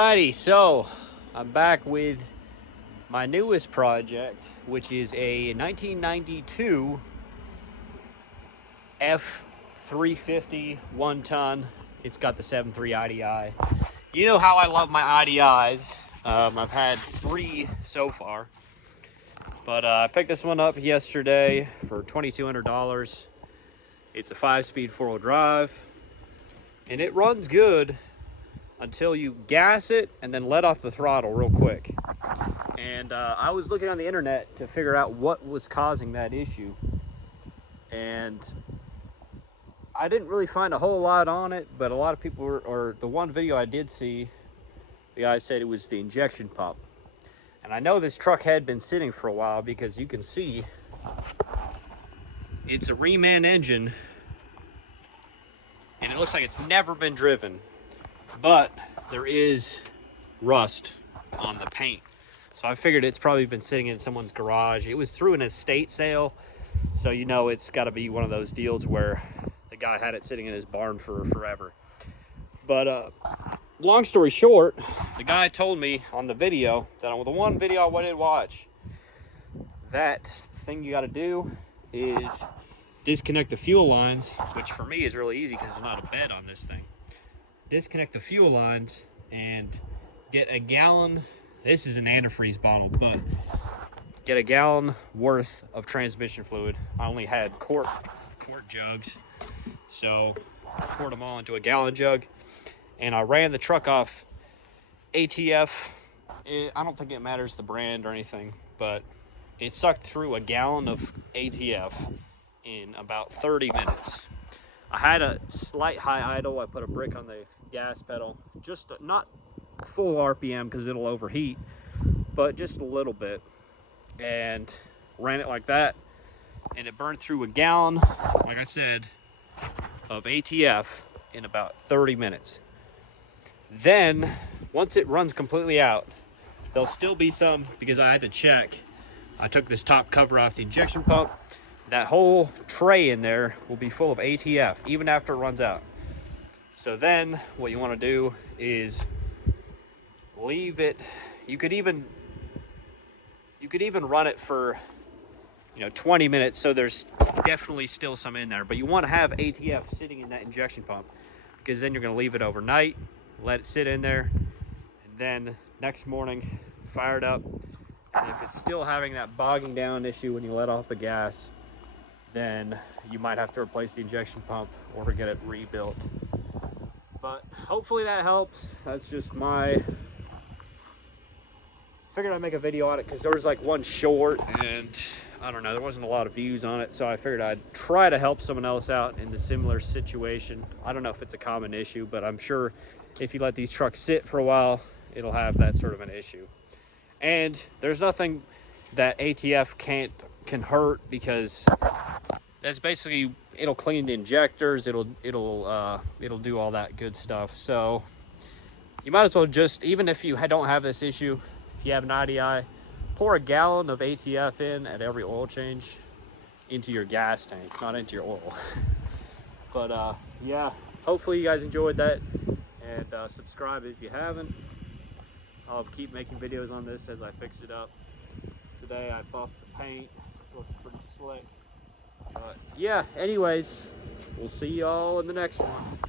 Alrighty, so I'm back with my newest project, which is a 1992 F350 1-ton. It's got the 7.3 IDI. You know how I love my IDIs. I've had 3 so far, but I picked this one up yesterday for $2,200. It's a 5-speed 4-wheel drive, and it runs good until you gas it and then let off the throttle real quick. And I was looking on the internet to figure out what was causing that issue, and I didn't really find a whole lot on it, but a lot of people were, or the one video I did see, the guy said it was the injection pump. And I know this truck had been sitting for a while because you can see it's a reman engine and it looks like it's never been driven, but there is rust on the paint. So I figured it's probably been sitting in someone's garage. It was through an estate sale, so you know it's got to be one of those deals where the guy had it sitting in his barn for forever. But long story short, the guy told me on the video, that on the one video I did watch, that thing you got to do is disconnect the fuel lines, which for me is really easy because there's not a bed on this thing. Disconnect the fuel lines and get a gallon. This is an antifreeze bottle, but get a gallon worth of transmission fluid. I only had quart jugs, so I poured them all into a gallon jug, and I ran the truck off ATF. I don't think it matters the brand or anything, but it sucked through a gallon of ATF in about 30 minutes. I had a slight high idle. I put a brick on the gas pedal, just not full RPM because it'll overheat, but just a little bit, and ran it like that, and it burned through a gallon, like I said, of ATF in about 30 minutes. Then once it runs completely out, there'll still be some, because I had to check. I took this top cover off the injection pump. That whole tray in there will be full of ATF even after it runs out. So then what you want to do is leave it. You could even run it for 20 minutes, so there's definitely still some in there, but you want to have ATF sitting in that injection pump, because then you're going to leave it overnight, let it sit in there, and then next morning fire it up. And if it's still having that bogging down issue when you let off the gas, then you might have to replace the injection pump or get it rebuilt. But hopefully that helps. That's just figured I'd make a video on it because there was like one short, and I don't know, there wasn't a lot of views on it, so I figured I'd try to help someone else out in the similar situation. I don't know if it's a common issue, but I'm sure if you let these trucks sit for a while, it'll have that sort of an issue. And there's nothing that ATF can hurt, because that's basically, it'll clean the injectors, it'll do all that good stuff. So you might as well just, even if you don't have this issue, if you have an IDI, pour a gallon of ATF in at every oil change into your gas tank, not into your oil. But yeah, hopefully you guys enjoyed that, and subscribe if you haven't. I'll keep making videos on this as I fix it up. Today I buffed the paint, looks pretty slick. But yeah, anyways, we'll see y'all in the next one.